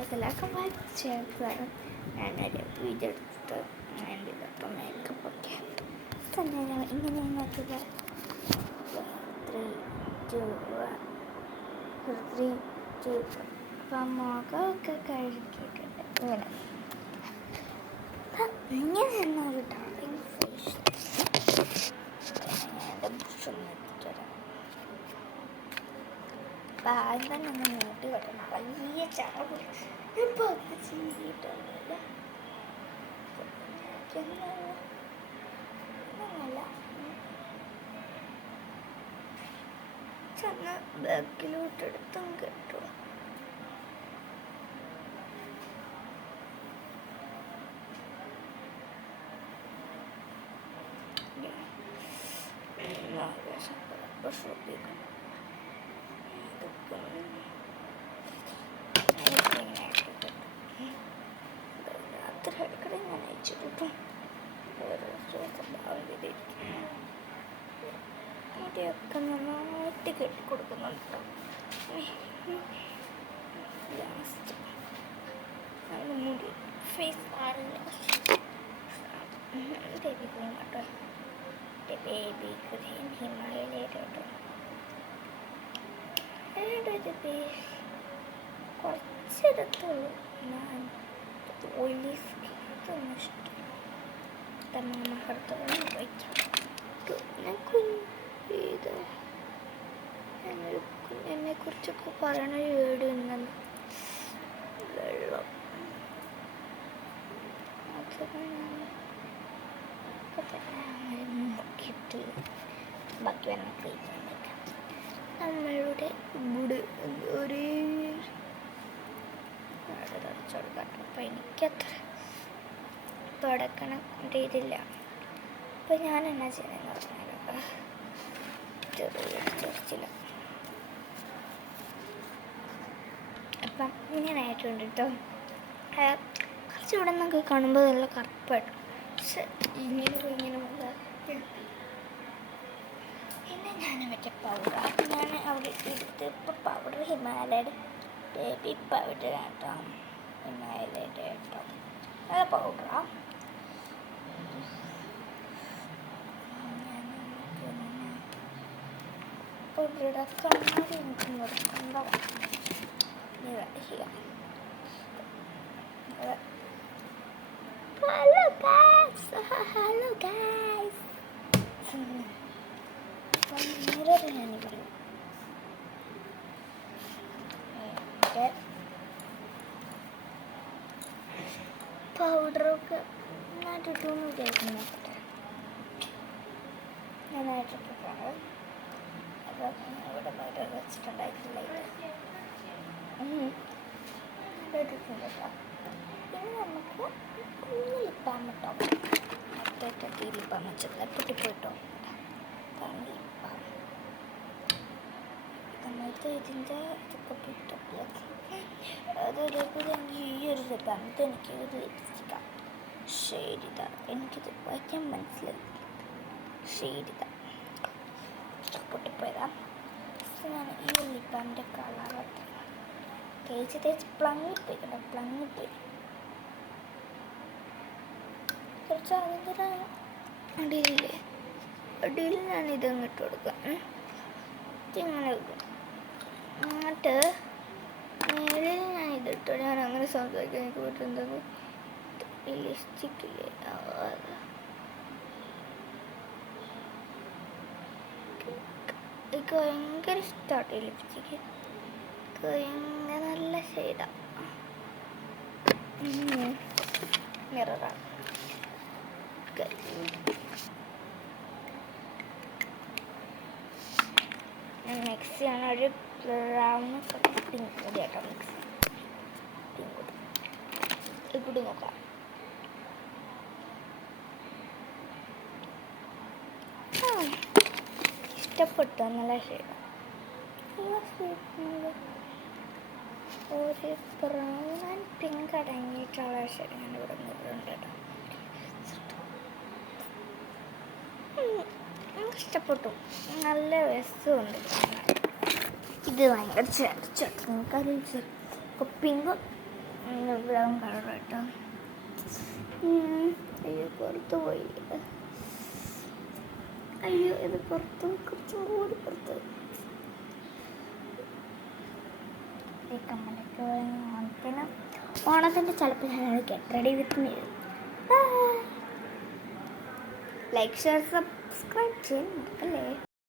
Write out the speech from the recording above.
എല്ലാവർക്കും ചേർക്കാനും ഞാനൊരു വീഡിയോ എടുത്തിട്ട് എൻ്റെ ഇതൊപ്പം മേക്കപ്പ് ഒക്കെ തന്നെ ഇങ്ങനെ നോക്കുക 3, 2 അപ്പം മുഖമൊക്കെ കഴുകിയിട്ടുണ്ട് ഇങ്ങനെ ഒരു ഡാർക്കിങ് ഫേസ് എൻ്റെ ബ്രഷൊന്നും എടുത്തിട്ട് വരാം. അപ്പം ആദ്യം തന്നെ ഒന്ന് മൂട്ടി വെട്ടണം. വലിയ ചാവ് ഇപ്പോൾ അത് ചെയ്തിട്ടൊന്നുമില്ല. അങ്ങനല്ല ചെന്ന് ബാക്കിലോട്ടെടുത്തും കേട്ടോ. ശ്രദ്ധിക്കണം രാത്രി ഇടയ്ക്കിടെ ഞാൻ അയച്ചു കിട്ടും. മുടിയൊക്കെ നന്നായിട്ട് കെട്ടിക്കൊടുക്കുന്നുണ്ട്. ലാസ്റ്റ് അതിന് മുടി ഫേസ് ബേബി ക്രീം കേട്ടോ. ബേബി ക്രീം ഹിമാലയയുടെ കേട്ടോ. കുറച്ചെടുത്തുള്ളൂ. ഞാൻ ഓയിലി സ്കിൻ ഇതൊന്നും ഇഷ്ടം മാമഹർത്തൊന്നും വയ്ക്കാം. എന്നെക്കുറിച്ചൊക്കെ പറയണ വീഡിയോ ഉണ്ടെന്ന് വെള്ളം നോക്കിയിട്ട് ബാക്കി വന്ന ക്ലീൻ നമ്മളുടെ മുടി ഒരേ അപ്പം എനിക്കത്ര തുടക്കണ ഇതില്ല. അപ്പം ഞാൻ എന്നാ ചെയ്യുന്നതെന്ന് പറഞ്ഞാൽ ചെറിയ ചൊറിച്ചില്ല. അപ്പം ഇങ്ങനെ ആയിട്ടുണ്ട് കേട്ടോ. കുറച്ച് ഇവിടെ നിന്നൊക്കെ കാണുമ്പോൾ നല്ല കറുപ്പായിട്ട്, പക്ഷെ ഇങ്ങനെ പിന്നെ ഞാൻ മറ്റേ പൗഡർ ഞാൻ അവിടെ എടുത്ത് ഇപ്പോൾ പൗഡർ ഹിമാലയയുടെ ബേബി പൗഡർ കേട്ടോ. ഹിമാലയയുടെ കേട്ടോ നല്ല പൗഡറാണ്. പൗഡറുടെ കണ്ണാടി എനിക്ക് നിർബന്ധമാണ്. ഹലോ ഗൈസ് മിറർ ഞാനിവിടെ പൗഡറൊക്കെ നന്നായിട്ടിട്ടൊന്നും വിചാരിക്കുന്നു. ഞാനായിട്ടിട്ടാണ് അപ്പോൾ ഇവിടെ പൗഡർ വെച്ചിട്ടുണ്ടായിട്ടില്ല. ഇട്ടിട്ടുണ്ട് കേട്ടോ. പിന്നെ നമുക്ക് കുഞ്ഞ് ലിപ്പാൻ കേട്ടോ. മറ്റേ ലിപ്പാൻ വെച്ചത് പൊട്ടിപ്പോയിട്ടോ. കാരണം ലിപ്പാൻ സമയത്ത് ഇതിൻ്റെ ഇതൊക്കെ പൊട്ടില്ല. അതേപോലെ എനിക്ക് ഈ ഒരു ലിപ്പാണ്. ഇതെനിക്കൊരു ലിപ്സ്റ്റിക്കാണ്. ഷെയ്ഡിത എനിക്കിത് വായിക്കാൻ മനസ്സിലായി. ഷെയ്ഡിത പൊട്ടിപ്പോയതാ. ഞാൻ ഈ ലിപ്പാൻ്റെ കളർ തേച്ച് പ്ലങ്ങിപ്പോയി കേട്ടോ. പ്ലങ്ങിപ്പോയി കുറച്ച് അതിൻ്റെ അടിയിൽ ഞാൻ ഇതങ്ങ് ഇട്ട് കൊടുക്കാം. ഇങ്ങനെ വെക്കും. എന്നിട്ട് മേലിൽ ഞാൻ ഇതിട്ടു. ഞാൻ അങ്ങനെ സംസാരിക്കാൻ എനിക്ക് പറ്റുന്നത് ലിപ്സ്റ്റിക്കില്ലേ എനിക്ക് ഭയങ്കര ഇഷ്ടമാണ്. ലിപ്സ്റ്റിക്ക് ഭയങ്കര നല്ല ഷെയ്ഡാണ്. മിററാണ്. മിക്സ് ചെയ്യണ ഒരു ബ്രൗൺ പിങ്ക് കൂടി കേട്ടോ. മിക്സ് പിങ്ക് കൂടി ഇവിടെ നോക്കാം. ഇഷ്ടപ്പെട്ടു. നല്ല ഷെയ്ഡാണ്. ഒരു ബ്രൗൺ ആൻഡ് പിങ്ക് അടങ്ങിയിട്ടുള്ള ഷെയ്ഡ് ഞാൻ ഇവിടെ നിന്നിട്ടുണ്ട് കേട്ടോ. ഇഷ്ടപ്പെട്ടു. നല്ല രസമുണ്ട്. ഇത് ഭയങ്കര ചേർച്ചോട്ട് നിങ്ങൾക്കറിയില്ല. അപ്പോൾ പിങ്കും ബ്രൗൺ കളർ കേട്ടോ. അയ്യോ പുറത്ത് പോയി. അയ്യോ ഇത് പുറത്ത് കുറച്ചുകൂടി പുറത്ത്. ഈ കമ്മലൊക്കെ ഓണത്തിന് ചിലപ്പോൾ ഞാൻ get ready with me. Like share subscribe ചെയ്യാൻ മറക്കല്ലേ.